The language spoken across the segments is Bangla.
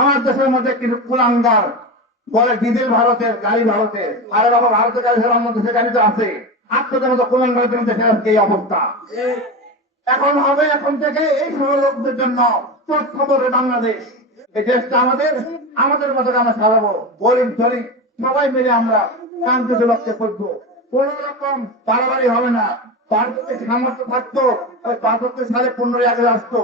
আমার দেশের মধ্যে কিছু কুলাঙ্গার বলে ডিজেল ভারতের, গাড়ি ভারতের। আরে বাবা, ভারতের গাড়ি ছাড়া অন্য দেশের গাড়ি তো আছে। আপনাদের মতো কুলাঙ্গারের জন্য দেশের আজকে এই অবস্থা। এখন হবে, এখন থেকে এই সময় লোকদের জন্য চোখ খবরে বাংলাদেশ। এই দেশটা আমাদের, আমাদের মতো আমরা সাজাবো। গরিব গরিব সবাই মিলে আমরা শান্তিতে লক্ষ্যে করবো। কোন রকম বাড়াবাড়ি হবে না। ভারতের সামর্থ্য থাকতো, ওই ৭৫ সালে ১৫ই আগস্ট আসতো,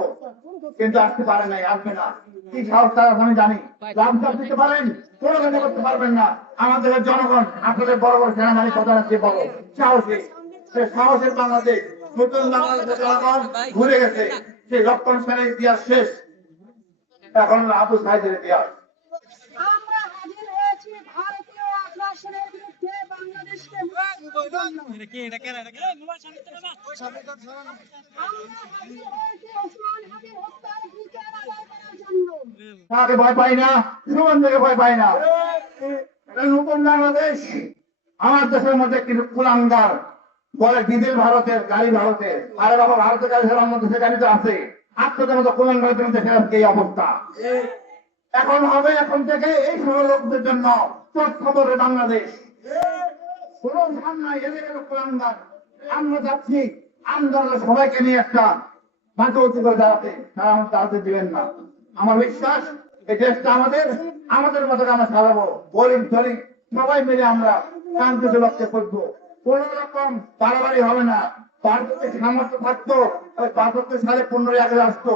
কিন্তু আসতে পারে নাই, আসবে না। কি সাহস তার আছে আমি জানি। লাভ দিতে পারেন, কোনো কাজ করতে পারবেন না। আমাদের জনগণ আপনাদের বড় বড় সেনাবাহিনী কথা আছে, বড় সাহসী। সে সাহসের বাংলাদেশ, নতুন বাংলাদেশের জনগণ ভুলে গেছে। সেই লক্ষণ সেনের ইতিহাস শেষ, এখন আবু সাইদের ইতিহাস। আমরা হাজির হয়েছি ভারতীয় আগ্রাসনের বিরুদ্ধে বাংলাদেশকে মুক্তির জন্য। আমরা হাজির হয়েছি ওসমান হাদির হত্যার বিচার আদায় করার জন্য। তাকে ভয় পাই না, সুমন থেকে ভয় পাই না। এটা নতুন বাংলাদেশ। আমার দেশের মধ্যে কিছু কুলাঙ্গার বলে ডিজেল ভারতের, গাড়ি ভারতের। আরে বাবা, ভারতের গাড়ি ছাড়া অন্য দেশের গাড়ি তো আছে। আপনাদের মতো কুলাঙ্গারের জন্য দেশের আজকে এই অবস্থা। এখন হবে, এখন থেকে এই সময় লোকদের জন্য চোখ খবরে বাংলাদেশ। কোন ধান নাই, এদের কুলাঙ্গার। আমরা যাচ্ছি আন্দোলন সবাইকে নিয়ে একটা মাঠে উঁচু করে দাঁড়াতে, তারা আমার দাঁড়াতে দিবেন না। আমার বিশ্বাস এই দেশটা আমাদের, আমাদের মতো আমরা সাজাবো। গরিব গরিব সবাই মিলে আমরা শান্তিতে লক্ষ্যে করবো। কোন রকম বাড়াবাড়ি হবে না। ভারতের সামর্থ্য থাকতো, ওই ৭৫ সালে ১৫ই আগস্ট আসতো,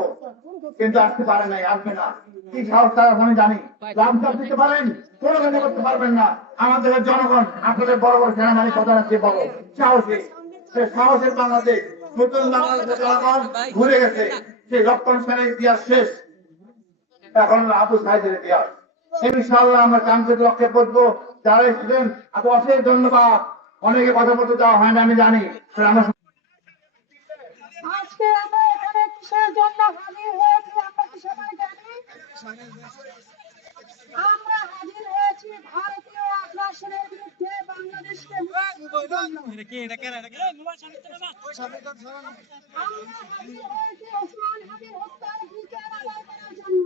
কিন্তু আসতে পারে নাই, আসবে না। কি সাহস তার আছে আমি জানি। লাভ দিতে পারেন, কোনো কাজ করতে পারবেন না। আমাদের জনগণ আপনাদের বড় বড় সেনাবাহিনী কথা আছে, বড় সাহসী। সে সাহসের বাংলাদেশ, নতুন বাংলাদেশের জনগণ ভুলে গেছে। সেই লক্ষণ সেনের ইতিহাস শেষ, এখন আবু সাইদের ইতিহাস। ইনশাআল্লাহ আমরা কাঙ্ক্ষিত লক্ষ্যে পৌঁছবো। যারা এসেছেন আপু অশেষ ধন্যবাদ। অনেকে কথা বলতে দেওয়া হয় না আমি জানি। আজকে আমরা এখানে কিসের জন্য হাজির হয়েছি আমরা কি সবাই জানি? আমরা হাজির হয়েছি ভারতীয় আগ্রাসনের বিরুদ্ধে বাংলাদেশকে মুক্তির জন্য। আমরা হাজির হয়েছি ওসমান হাদির হত্যার বিচার আদায় করার জন্য।